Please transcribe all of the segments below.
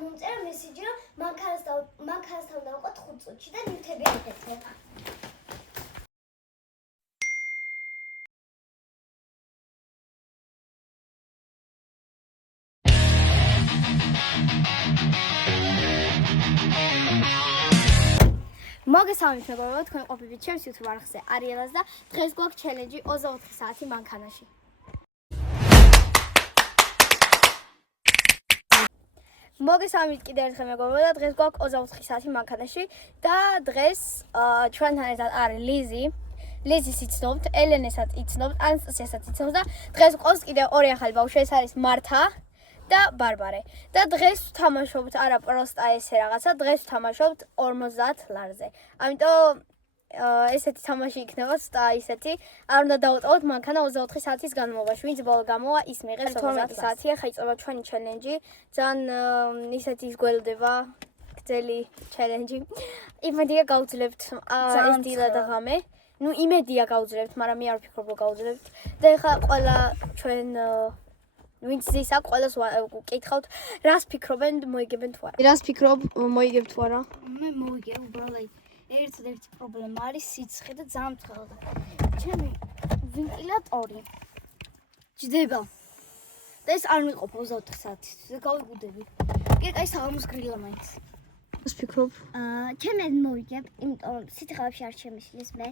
მომწერა მესიჯი რომ მანქანასთან დავყოთ 5 წუთში და ნივთები აკეთებ. მოგესალმებით მეგობრებო, თქვენ ყოფილით ჩემს YouTube არხზე არიელას და დღეს გვაქვს ჩელენჯი 24 საათი მანქანაში. მოგესალმებით კიდევ ერთხელ მეგობრებო და დღეს გვაქვს 24 საათი მანქანაში და დღეს ჩვენთან ერთად არის ლიზი. ლიზის იცნობთ, ელენესაც იცნობთ, ანასტასიასაც იცნობთ და დღეს ყავს კიდევ ორი ახალი ბავშვი, ეს არის მართა და ბარბარე. და დღეს ვთამაშობთ არა პროსტა ესე რაღაცა, დღეს ვთამაშობთ 50 ლარზე. ამიტომ ესეთი თამაში იქნება და ისეთი, არ უნდა დავუტოვოთ მანქანა 24 საათის განმავლობაში. ვინც ბოლო გამოვა, ის მიიღებს 12 საათია, ხა იწყება ჩვენი ჩელენჯი. ძალიან ისეთი გველდება გრძელი ჩელენჯი. იმედია გავძლებთ ეს დილა და ღამე. ნუ იმედია გავძლებთ, მაგრამ მე არ ვფიქრობ რომ გავძლებთ. და ხა ყველა ჩვენ ვინც ზის აქვს ყველას ვკითხავთ, რას ფიქრობენ, მოიგებენ თუ არა. რას ფიქრობ, მოიგებ თუ არა? მე მოვიგებ უბრალოდ. ერთადერთი პრობლემა არის სიცხე და ძალიან მწყალდა. ჩემი ვენტილატორი ჯდება. და ეს არ მიყოფა 24 საათი. გავიგუდები. კი, კაი საღამოს გრილა მაინც. რას ფიქრობ? ჩემი მოვიგებ, იმიტომ რომ სიტყვებში არ შემისulis მე.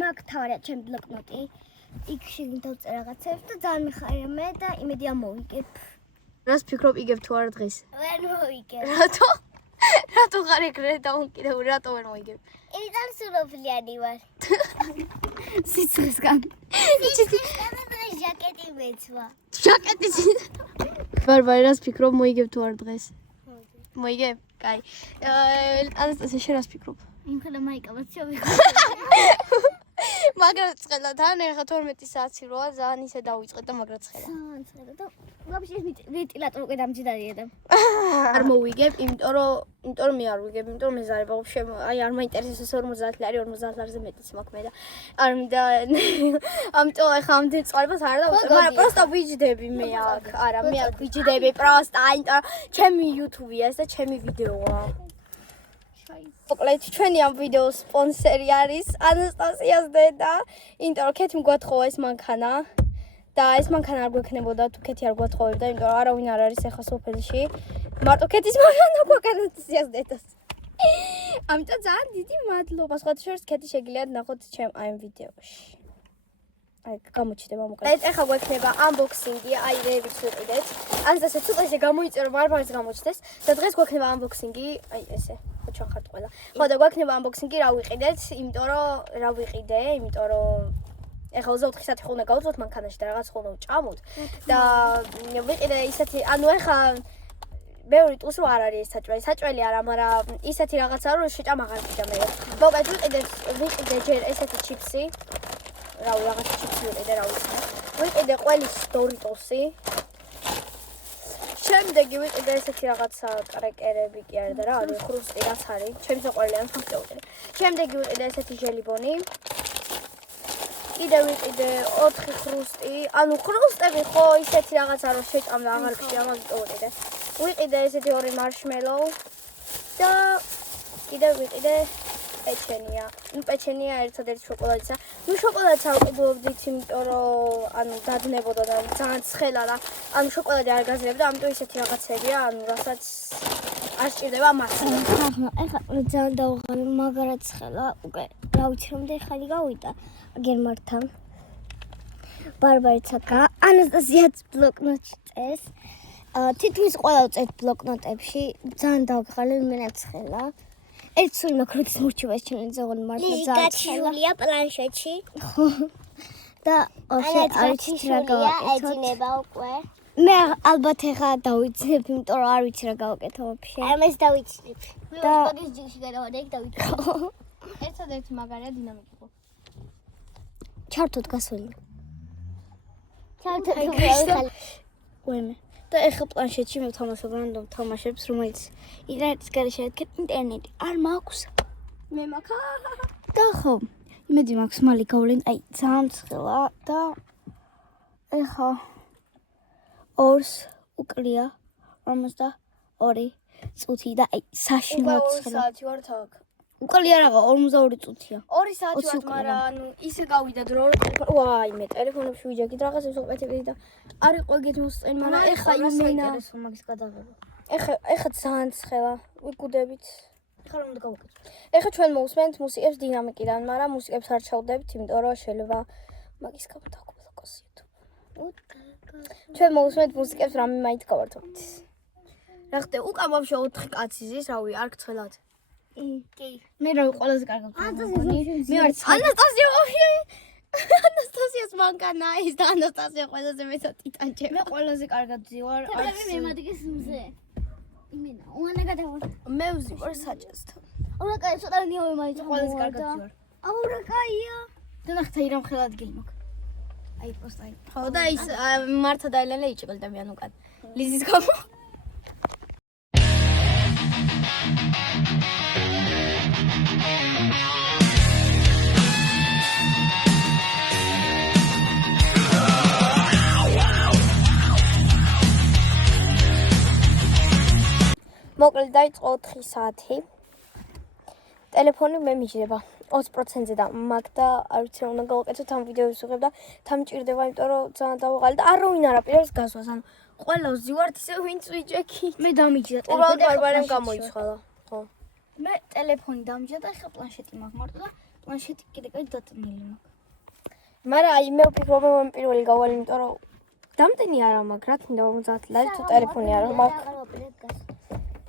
მაგ თავარია ჩემი ბლოკნოტი. იქ შეგინ დავწერ რაღაცებს და ძალიან მიხარია მე და იმედია მოვიგებ. რას ფიქრობ, იგებ თუ არა დღეს? ვერ მოვიგებ. რატო? რატო ხარ ეგრე დაუნკიდებული, რატო ვერ მოიგებ? იმიტომ სულოფლიანი ვარ. სიცხესგან. ჟაკეტი მეცვა. ჟაკეტი. ბარბარე, რას ფიქრობ, მოიგებ თუ არა დღეს? მოიგებ? კაი. ანასტასია, შენ რას ფიქრობ? იმხელა მაიკავაც შევიღო. მაგრამ ცხელა თან ეხა 12 საათი როა ძალიან ისე დავიწყეთ და მაგრამ ცხელა. ძალიან ცხელა და ვაფშე ვენტილატორი უკვე დამჯდარია და არ მოვიგებ, იმიტომ რომ მე არ ვიგებ, იმიტომ რომ მეზარება ვაფშე აი არ მაინტერესებს 50 ლარი, 50 ლარზე მეტიც მაქვს მე და არ მინდა ამიტომ ეხა ამდენ წყალებას არ დავუწევ, მაგრამ პროსტა ვიჯდები მე აქ. არა, მე აქ ვიჯდები პროსტა, იმიტომ რომ ჩემი YouTube-ია ეს და ჩემი ვიდეოა. მოკლედ ჩვენი ამ ვიდეოს სპონსორი არის ანასტასიას დედა, იმიტომ რომ ქეთი მგვათხოვა ეს მანქანა და ეს მანქანა არ გვექნებოდა თუ ქეთი არ გვათხოვებდა, იმიტომ რომ არავინ არ არის ახლა სოფელში. მარტო ქეთის მანქანა გვაქვს ანასტასიას დედას. ამიტომ ძალიან დიდი მადლობა. სხვათა შორის ქეთი შეგიძლიათ ნახოთ ჩემ აი ამ ვიდეოში. აი გამოჩნდება მოკლედ. ეხლა გვექნება unboxing-ი, აი რევიც ვიყიდეთ. ანასტასია ცოტა ისე გამოიწერო, ბარბარეს გამოჩნდეს და დღეს გვექნება unboxing-ი, აი ესე. ჩახართ ყველა. ხო და გვექნება unboxing-ი, რა ვიყიდეთ, იმიტომ რომ ეხლა 24 საათი ხოლმე გავუძოთ მანქანაში და რაღაც ხოლმე ვჭამოთ და ვიყიდე ისეთი, ანუ ეხლა ბევრი ტყუს რო არ არის ეს საჭველი არა, მაგრამ ისეთი რაღაცა რომ შეჭამ აღარ ვჭამე. მოკლედ ვიყიდე ჯერ ესეთი ჩიპსი. რავი, რაღაც ჩიპსი ვიყიდე, რა ვიცი. ვიყიდე ყველის დორიტოსი. შემდეგი ვიყიდე ესეთი რაღაცა კრეკერები კი არა და რა არის, ხრუსტი რაც არის. ჩემს საყვარელი ამ ფაქტზე ვიყიდე. შემდეგი ვიყიდე ესეთი ჟელიბონი. კიდევ ვიყიდე 4 ხრუსტი. ანუ ხრუსტები ხო ისეთი რაღაცა რომ შეჭამდა აღარ გჭირდა, ამიტომ ვიყიდე. ვიყიდე ესეთი 2 მარშმელოუ და კიდევ ვიყიდე პეჩენია. ნუ პეჩენია ერთადერთი შოკოლადისა. ნუ შოკოლადს არ ვყიდულობდით, იმიტომ რომ ანუ დადნებოდა და ძალიან ცხელა და ანუ შოკოლადი არ გაზრებდა, ამიტომ ისეთი რაღაცებია, ანუ რასაც არ სჭირდება მასა. ეხლა ძალიან დავღალე, მაგრად ცხელა, უკვე რა ვიცი რამდენი ხანი გავიდა გერმართან. ბარბარიცაკა, ანასტასიაც ბლოკნოტში წერს. თითქმის ყველა ვწერთ ბლოკნოტებში, ძალიან დავღალე, მენაც ცხელა. ერთ სულ მაქროთის მორჩება ჩემი ზოგან მართლა ძალიან გაჩიულია პლანშეტში. და ოფე არჩით რა გავაკეთოთ. ეძინება უკვე. მე ალბათ ეხა დავიცნებ, იმიტომ რომ არ ვიცი რა გავაკეთო ვაფშე. ამას დავიცნებ. და ბაგის ჯიში გადავადე, იქ დავიცნებ. ერთადერთი მაგარია დინამიკო. ჩართოთ გასული. ჩართოთ ვემე. და ეხა პლანშეტში მე ვთამაშობ რანდომ თამაშებს, რომელიც ინტერნეტის გარეშე ინტერნეტი არ მაქვს. მე მაქვს. და ხო, იმედი მაქვს მალე გავლენ, აი ძალიან ცხელა და ეხა ორს უკრია 50 2 წუთი და აი საშინლად უკვე 2 ცხელა. საათი ვარ აქ. უკალი არა 42 წუთია. 2 საათი ვარ, მაგრამ ანუ ისე გავიდა დრო რომ ვაი მე ტელეფონებში ვიჯექით რაღაცებს ვუყეთებდი და არ იყო ეგეთი მოსწენი, მაგრამ ეხა იმენა. მაგის გადაღება. ეხა ძალიან ცხელა, ვიგუდებით. ეხლა რომ გავუკეთო. ეხა ჩვენ მოვსმენთ მუსიკებს დინამიკიდან, მაგრამ მუსიკებს არ ჩავდებით, იმიტომ რომ შეიძლება მაგის გამო დაგბლოკოსიოთ. ჩვენ მოვსმენთ მუსიკებს რამე მაინც გავართობთ. რა ხდება? უკან ბავშვი 4 კაცი ზის, რავი, არ გცხელად. კი. მე რავი, ყველაზე კარგად. მე არ ანასტასია ვაფშე. ანასტასიას მანკანა ის და ანასტასია ყველაზე მეტად ტიტანჯე. მე ყველაზე კარგად ვზივარ. მე მადიკის მზე. იმენა, უანა გადავარ. მე ვზივარ საჭესთან. ურაკაი ცოტა ნიავი მაინც ყველაზე კარგად ვზივარ. ურაკაია. და ნახეთ აი რამ ხელად გეიმაკ. აი პოსტაი. ხო და ის მართა და ელენე იჭყელდებიან უკან. ლიზის გამო. მოკლედ დაიწყო 4 საათი. ტელეფონი მე მიჭირდება 20%-ზე და მაგ და არ ვიცი რა უნდა გავაკეთოთ ამ ვიდეოს ვიღებ და თამჭირდება, იმიტომ რომ ძალიან დავაღალი და არავინ არ აპირებს გასვას. ანუ ყველა ვზივართ ისე ვინც ვიჭექით. მე დამიჯდა უბრალოდ ბარბარემ გამოიცვალა. ხო. მე ტელეფონი დამიჯდა და ახლა პლანშეტი მაქვს მარტო და პლანშეტი კიდე კაი დატანილი მაქვს. მაგრამ აი მე ვფიქრობ რომ პირველი გავალი, იმიტომ რომ დამტენი არა მაქვს, რა თქმა უნდა 50 ლარი თუ ტელეფონი არა მაქვს.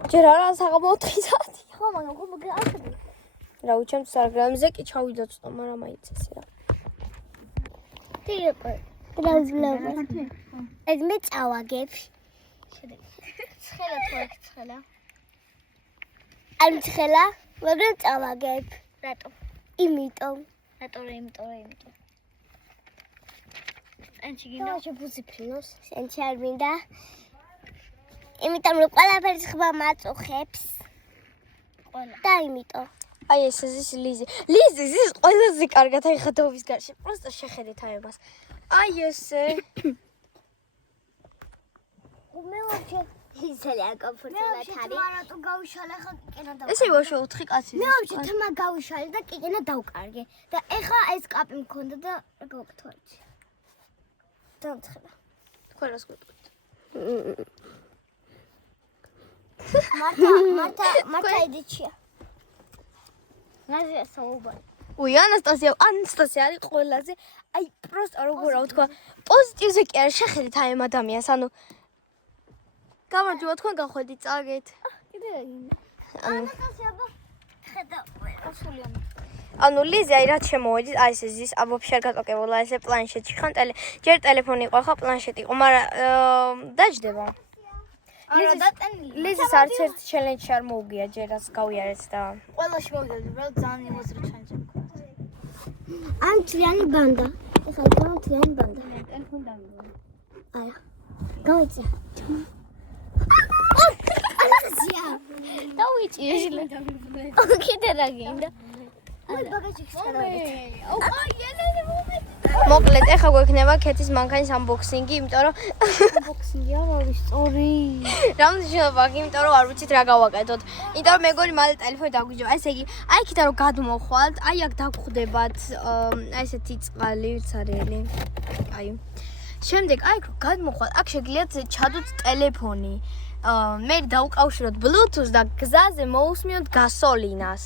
ჯერ არა საღამო 4 საათი. ხო, მაგრამ ხო მოგაახები. რა უჩემს სარგრამზე კი ჩავიდა ცოტა, მაგრამ მაინც ესე რა. ტიპი. ტრაზლავა. ეს მე წავაგებ. ცხელა თუ აქ ცხელა. არ ცხელა, მაგრამ წავაგებ. რატო? იმიტომ. იმიტომ. ენჩი გინდა? შევუძი ფრინოს. ენჩი არ მინდა. იმიტომ რომ ყველაფერს ხმა მაწუხებს. ყველა. და იმიტომ. აი ეს ის ლიზი. ლიზი ის ყველაზე კარგად აი ხადობის გარშე. პროსტა შეხედეთ აი მას. აი ესე. მე ვაფშე ისელია კომფორტულად არის. მე რატო გავიშალე ხა კიკენა და. ესე ვაშო 4 კაცი. მე ვაფშე თმა გავიშალე და კიკენა დავკარგე. და ეხა ეს კაპი მქონდა და გავაკეთე. დამცხელა. თქვენ რას გვეტყვით? მართა ედიჩია. ნაზია საუბარი. უი ანასტასია არის ყველაზე აი პროსტა როგორ რა ვთქვა პოზიტივზე კი არ შეხედეთ აი ამ ადამიანს ანუ გამარჯობა თქვენ გახვედით წაგეთ კიდე ანასტასია ხედა ასულიანი ანუ ლიზი აი რაც შემოვედით აი ეს ზის აბოფშე არ გაკაკებულა ესე პლანშეტში ხან ჯერ ტელეფონი იყო ხა პლანშეტი იყო მაგრამ დაждდება ლიზის არც ერთ ჩელენჯში არ მოუგია ჯერაც გავიარეთ და ყველაში მოვიდოდი რა ძალიან იმოზრო ჩანჯი ამ თლიანი ბანდა ეხლა ამ თლიანი ბანდა ტელეფონი დამიგო აი გავიწე ანასტასია დავიჭირე კიდე რა გინდა აი ბაგაჟი მოკლედ ეხა გვექნება ქეთის მანქანის ამბოქსინგი, იმიტომ რომ ამბოქსინგი არა არის სწორი. რამდენჯერმე ვაგი, იმიტომ რომ არ ვიცით რა გავაკეთოთ. იმიტომ რომ მეგონი მალე ტელეფონი დაგვიჯო. აი ესე იგი, აი იქიდან რომ გადმოხვალთ, აი აქ დაგხვდებათ აი ესეთი წყალი, ცარიელი. აი. შემდეგ აი აქ რომ გადმოხვალთ, აქ შეგიძლიათ ჩადოთ ტელეფონი. მე დავუკავშიროთ Bluetooth და გზაზე მოусმინოთ გასოლინას.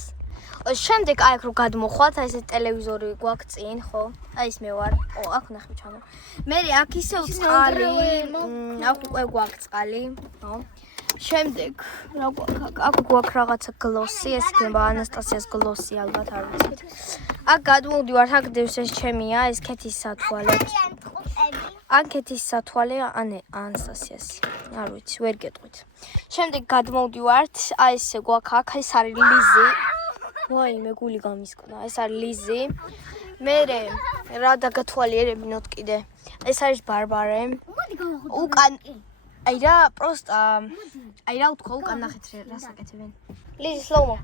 შემდეგ აი აქ რომ გადმოხვალთ, აი ეს ტელევიზორი გვაქვს წინ, ხო? აი ეს მე ვარ. აქ ნახე ჩამო. მე აქ ისევ წყალი, აქ უკვე გვაქვს წყალი, ხო? შემდეგ რა გვაქვს? აქ გვაქვს რაღაცა გლოსი, ეს იქნება ანასტასიას გლოსი ალბათ არ ვიცით. აქ გადმოვდივართ, აქ დევს ეს ჩემია, ეს ქეთის სათვალე. აქ ქეთის სათვალე, ანასტასიას. არ ვიცი, ვერ გეტყვით. შემდეგ გადმოვდივართ, აი ესე გვაქვს აქ, ეს არის ლიზი. ვაი, მე გული გამისკდა. ეს არის ლიზი. მე რა დაგათვალიერებინოთ კიდე. ეს არის ბარბარე. უკან აი რა, პროსტა აი რა ვთქვა, უკან ნახეთ რა საკეთებენ. ლიზი სლოუმო.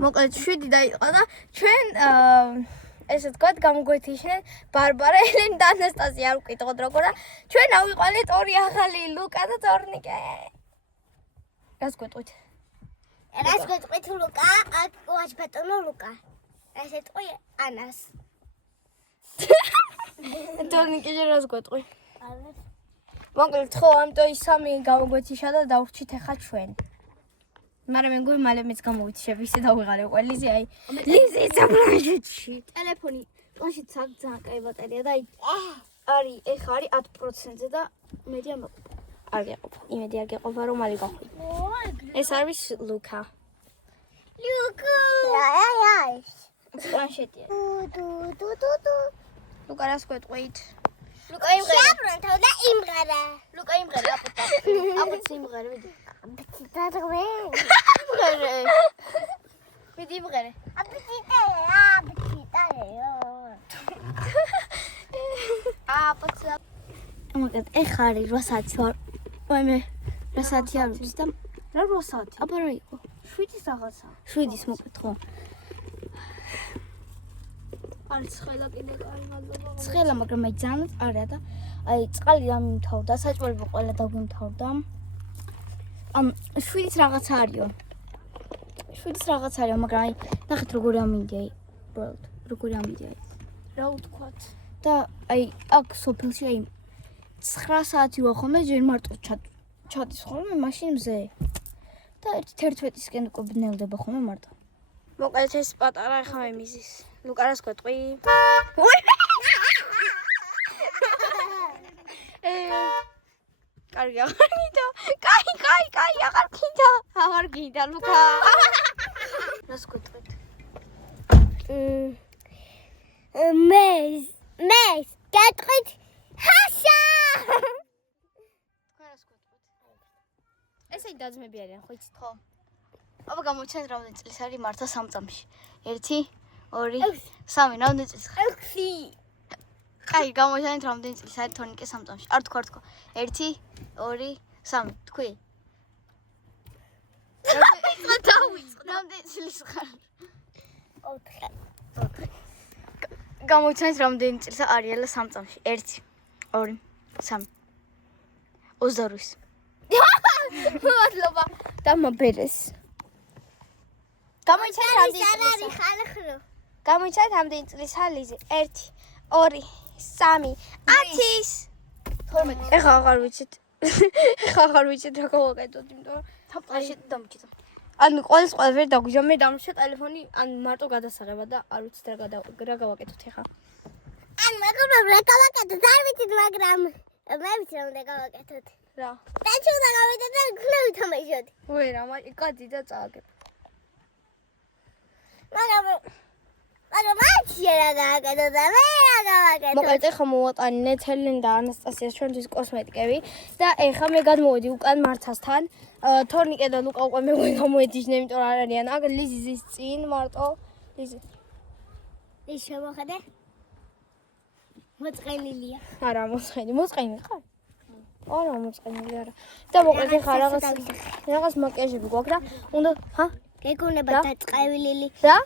მოკლედ 7 დაიწყო და ჩვენ ესე ვთქვათ, გამოგვეთიშნენ ბარბარა, ელენი და ანასტაზია არ ვკითხოთ როგორა. ჩვენ ავიყვანეთ ორი ახალი ლუკა და თორნიკე. რას გვეტყვით? რას გვეტყვით ლუკა? აქ ვაჟ ბატონო ლუკა. ეს ეტყვი ანას. თორნიკე რას გვეტყვი? მოკლედ ხო, ამიტომ ის სამი გამოგვეთიშა და დავრჩით ახლა ჩვენ. მაგრამ მე გვი მალე მეც გამოვითიშებ, ისე დავიღალე უკვე ლიზი, აი ლიზი საფრანგეთში. ტელეფონი პლანშეტ საკ ძალიან კაი ბატარია და არის ეხა არის 10%-ზე და მედია მოყვა. არ გეყოფა, იმედი არ გეყოფა რომ მალე გახვიდ. ეს არის ლუკა. ლუკა. აი. პლანშეტია. დუ. ლუკა რას გვეტყვით? ლუკა იმღერა. შეაბრუნდა და იმღერა. ლუკა იმღერა აპოთა. აპოთი იმღერა ვიდი. აბიციტადღმე. იმღერა. ვიდი იმღერა. აბიციტადეო. აპოცა. ამაგად ეხა არის 8 საათი ვარ. მე 8 საათი არ ვიცი და რა 8 საათი? აბა რა იყო? 7-ის რაღაცა. 7-ის მოკლედ ხო. არის ცხელა კიდე კარი მადლობა. ცხელა, მაგრამ აი ძალიანაც არა და აი წყალი დამიმთავრდა, საჭმელები ყველა დაგვიმთავრდა. 7-ის რაღაცა არისო. 7-ის რაღაცა არისო, მაგრამ აი ნახეთ როგორი ამინდი აი. უბრალოდ როგორი ამინდი აი. რა ვთქვათ? და აი აქ სოფელში აი 9 საათი ვარ ხოლმე ჯერ მარტო ჩადის ხოლმე მაშინზე. და 11-ისკენ უკვე ბნელდება ხოლმე მარტო. მოკლედ ეს პატარა ახლა მიზის. ლუკა რას გვეტყვი? კარგი აღარ გინდა. კაი, აღარ გინდა. აღარ გინდა ლუკა. რას გვეტყვით? მე გეტყვით ჰაშა. თქვენ რას გვეტყვით? ესე დაძმები არიან, ხო იცით? ხო. აბა გამოჩენთ რამდენი წლის არის მართა სამწამში. 1 2 3 რამდენი წლის? 6. კაი, გამოჩენთ რამდენი წლის არის თორნიკე სამწამში. არ თქვა. 1 2 3 თქვი. რამდენი წლის ხარ? 4. გამოჩენთ რამდენი წლისა არიელა სამწამში. 1 2 3 28. მადლობა. დამაბერეს. გამოჩენთ რამდენი წლისა? ხალხრო. გამოჩენთ რამდენი წლისა ლიზი? 1 2 3 10-ის. 12. ეხა აღარ ვიცით. რა გავაკეთოთ, იმიტომ თამპლაში დამჭიდა. ანუ ყველაფერი დაგვიჟა, მე დამრჩა ტელეფონი, ან მარტო გადასაღება და არ ვიცით რა გავაკეთოთ ეხა. ან მაგრამ რა გავაკეთოთ? არ ვიცით, მაგრამ მე ვიცი რომ უნდა გავაკეთოთ. რა? და ჩვენ გავიდეთ და გლოვით ამეშოთ. ვერა, კადი და წააგებ. მაგრამ მათი რა გავაკეთოთ და მე რა გავაკეთოთ? მოკლედ ეხა მოვატანინეთ ელენი და ანასტასიას ჩვენთვის კოსმეტიკები და ეხა მე გადმოვედი უკან მარცასთან. თორნიკე და ლუკა უკვე მე გამოვედიშნე, იმიტომ არ არიან. აქ ლიზი ზის წინ მარტო. ლიზი. ის შემოხედე? მოწყენილია. არა, მოწყენი ხარ? არა, მოწყენილი არა. და მოკლედ ეხა რაღაც მაკიაჟები გვაქვს და უნდა, გეკუნება დაწყევლილი. რა?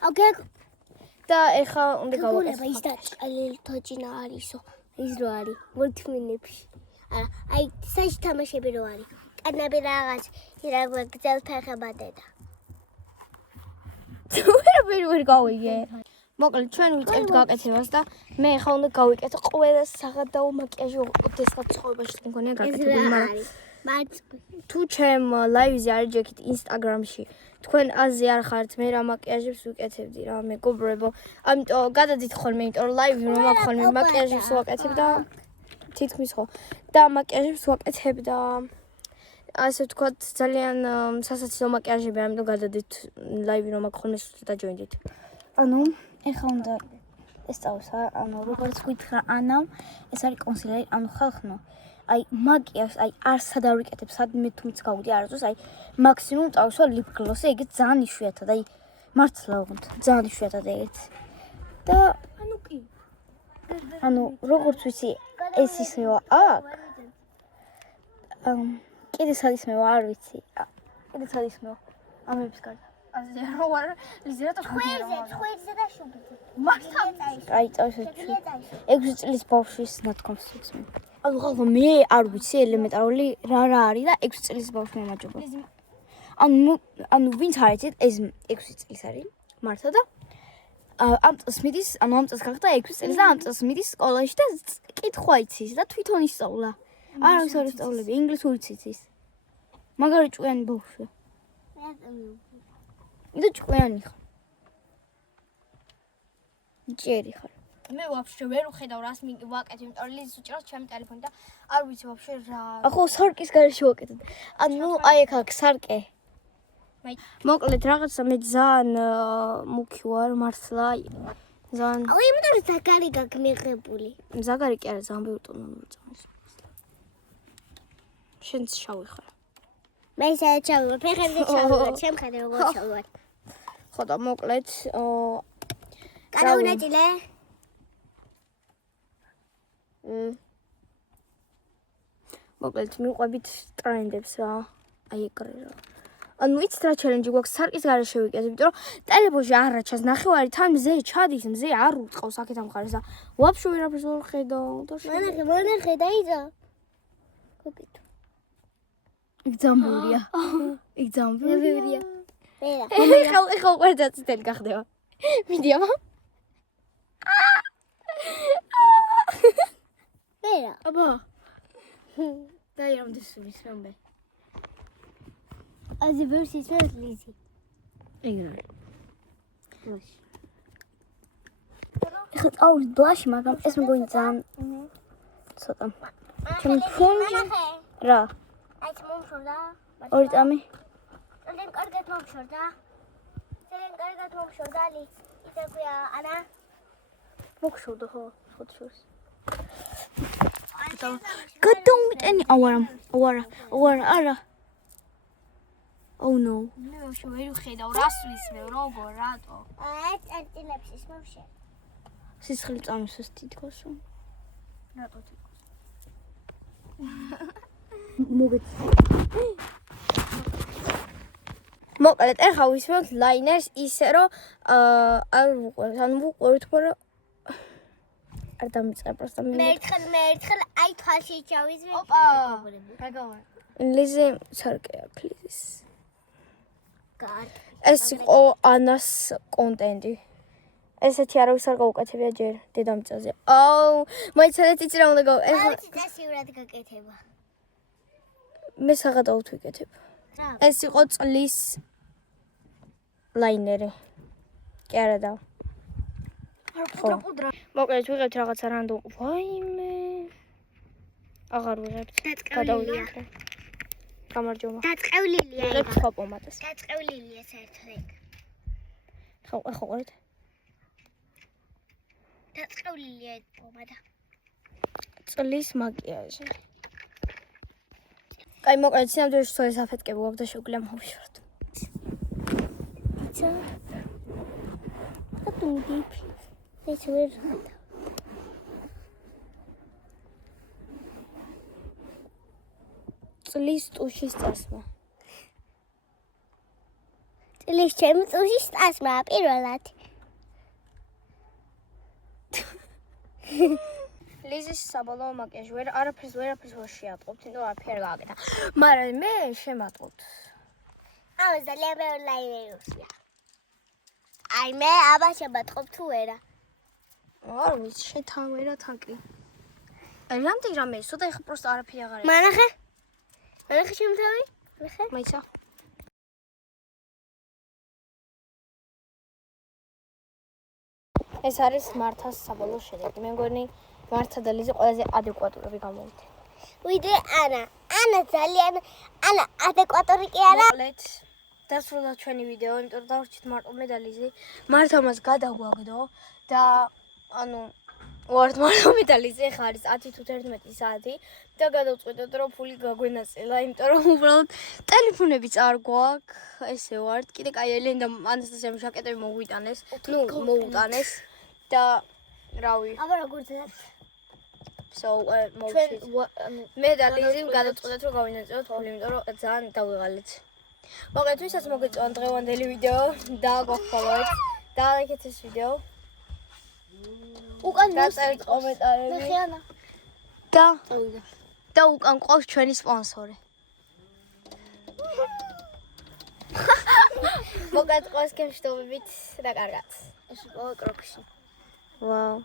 და ეხა უნდა გავაკეთო. ის დაწყევლილი თოჭინა არისო. ის რო არის მულტფილმებში. არა, აი საერთოდ თამაშები რო არის. კანაბი რაღაც რა გძელთ ახება დედა. ვერ გავიგე. მოკლედ ჩვენ ვიწყებთ გაკეთებას და მე ახლა უნდა გავიკეთო ყველა საღადაო მაკიაჟი ოდესღაც ცხოვრებაში მგონია გაკეთებული, მაგრამ თუ ჩემ ლაივზე არ იჯექით ინსტაგრამში თქვენ აზი არ ხართ მე რა მაკიაჟებს ვიკეთებდი რა მეგობრებო, ამიტომ გადადით ხოლმე, იმიტომ რომ ლაივი რომ აქ ხოლმე მაკიაჟებს ვაკეთებ და თითქმის ხო და მაკიაჟებს ვაკეთებ და ასე ვთქვათ ძალიან სასაცილო მაკიაჟები, ამიტომ გადადით ლაივი რომ აქ ხოლმე სულ დაჯოინდით. ანუ ეხლა უნდა ეს წავსა, ანუ როგორც გითხრა ანამ, ეს არის კონსილერი, ანუ ხალხნო. აი მაკიაჟს აი არსად არ ვიკეთებ, სადმე თუმცა გავდი არასდროს, აი მაქსიმუმ წავსვა lip gloss-ი, ეგეც ძალიან იშვიათად, აი მართლა ვუყოთ, ძალიან იშვიათად ეგეც. და ანუ კი. ანუ როგორც ვიცი, ეს ისევა აქ. კიდე სადისმევა არ ვიცი. კიდე სადისმევა. ამების გარდა. ასე რა ვარ ლიზერა და ხვერზე და შუბლზე. მართლა აი წავშე 6 წლის ბავშვის ნათქვამს ვისმენ. ანუ ხალხო მე არ ვიცი ელემენტარული რა არის და 6 წლის ბავშვი მომაჯობა. ანუ ვინც არ იცით ეს 6 წლის არის მართლა და ამ წელს მიდის, ანუ ამ წელს გახდა 6 წელი და ამ წელს მიდის სკოლაში და კითხვა იცის და თვითონ ისწავლა. არავის არ ისწავლები, ინგლისურიც იცის. მაგარი ჭკვიანი ბავშვია. და ჭკვიანი ხარ. ჯერი ხარ. მე ვაფშე ვერ ვხედავ რას ვაკეთებ, იმიტომ რომ ლიზის უჭირავს ჩემი ტელეფონი და არ ვიცი ვაფშე რა. ახო სარკის გარეშე ვაკეთებ. ანუ აი აქ სარკე. მოკლედ რაღაცა მე ძალიან მუქი ვარ მართლა. ძალიან აუ იმიტომ რომ ზაგარი გაქვს მიღებული. ზაგარი კი არა ძალიან ბევრი ტონა მოწამეს. შენც შავი ხარ. მე საერთოდ ფეხებზე ჩავივარ, შემხედე როგორ ჩავივარ. ხო და მოკლედ გადაუნაწილე. მოკლედ მიყვებით ტრენდებს რა. აი ეგრე რა. ანუ იცით რა ჩელენჯი გვაქვს სარკის გარეშე ვიკეთებ, იმიტომ რომ ტელეფონში არ რაჩას ნახევარი თან მზე ჩადის, მზე არ უწყავს აქეთ ამ მხარეს და ვაფშე ვერაფერს ვერ ხედავ და მონახე დაიძა. კოკიტო. იქ ძამბურია. იქ ძამბურია. ვერა. ეხლა უყურდა წითელი გახდება. მიდია მამ. ვერა. აბა. დაი რამდენი სულის რომბე. აზი ვერ სიცოცხლე ლიზი. ეგრე. ეხლა წავიდ ბლაში, მაგრამ ეს მგონი ძალიან ცოტა. ჩემი ფონჯი რა? აი მომშორდა. ორი წამი? ძალიან კარგად მომშორდა. ძალიან კარგად მომშორდა ლი. ისე ქვია ანა. მოგშურდა ხო? ხოთშურს. გადაუმიტენი ავარა, არა. Oh no. მე ვაფშე ვერ ვხედავ რას ვისმე, როგორ, რატო? აი წერტილებს ის მომშე. სისხლი წამოსს თითქოს. რატო თქოს? მოგეც. მოკლედ ეხა ვისმენთ ლაინერს ისე რომ არ ვუყურებთ, ანუ ვუყურებთ, მაგრამ არ დამიწყე პროსტა მე ერთხელ აი თვალში ჩავიზვე. ოპა. გაგავარ. ლიზი სარკეა, please. კარგი. ეს იყო ანას კონტენტი. ესეთი არავის არ გაუკეთებია ჯერ დედამიწაზე. აუ, მაიცადეთ იცი რა უნდა გავა. ეხლა აი წესიურად გაკეთება. მე საღადაოთ ვიკეთებ. რა? ეს იყო წლის ლაინერი. კი არა და. პუდრა. მოკლედ ვიღებთ რაღაცა რანდომ. ვაიმე. აღარ ვიღებთ. გადავიდეთ. გამარჯობა. დაწყევლილია ვიღებთ სხვა პომადას. დაწყევლილია საერთოდ ეგ. ხო, ახლა ყურეთ. დაწყევლილია ეგ პომადა. წლის მაკიაჟი. კაი, მოკლედ სინამდვილეში სოლის აფეთკები გვაქვს და შეგვიძლია მოვიშოროთ. ცა. ატუნდი. ეს ვერ ხადა. წლის ტუშის წასვლა. წლის ჩემი წუშის წასვლა პირველად. ლიზის საბოლოო მაკიაჟი არაფერს ვერ შეატყობთ, იმიტომ არაფერი გააკეთა. მაგრამ მე შემატყობთ. აუ ძალიან ბევრი ლაინერია. აი მე აბა შემატყობ თუ ვერა. არ ვიცი, შენ თან ვერა თან კი. რამდენი რამე ისო და ეხლა პროსტა არაფერი აღარ არის. მანახე? მანახე შემთავი? ნახე? მაიცა. ეს არის მართას საბოლოო შედეგი. მე მგონი მართა და ლიზი ყველაზე ადეკვატურები გამოვიდნენ. ვიდრე ანა. ანა ძალიან ანა ადეკვატორი კი არა. მოკლედ დასრულდა ჩვენი ვიდეო, იმიტომ რომ დავრჩით მარტო მე და ლიზი. მართა მას გადაგვაგდო და ანუ ვართ მარტო მე და ლიზი ხა არის 10 თუ 11 საათი და გადავწყვეტოთ რომ ფული გაგვენაწილა, იმიტომ რომ უბრალოდ ტელეფონები არ გვაქვს. ესე ვართ. კიდე კაი ელენდა ანასტასიამ ჟაკეტები მოგვიტანეს. ნუ მოუტანეს და რავი. აბა როგორ ძად? მე და ლიზი გადავწყვეტეთ რომ გავინაწილოთ ფული, იმიტომ რომ ძალიან დავიღალეთ. მოგეთ ვისაც მოგეწონა დღევანდელი ვიდეო და გახვალოთ და ლაიქეთ ეს ვიდეო უკან დაწერთ კომენტარები ხიანა. და უკან ყავს ჩვენი სპონსორი. მოგეთ ყველას გემშვიდობებით და კარგად ეს ყველა კროქსი. ვაუ.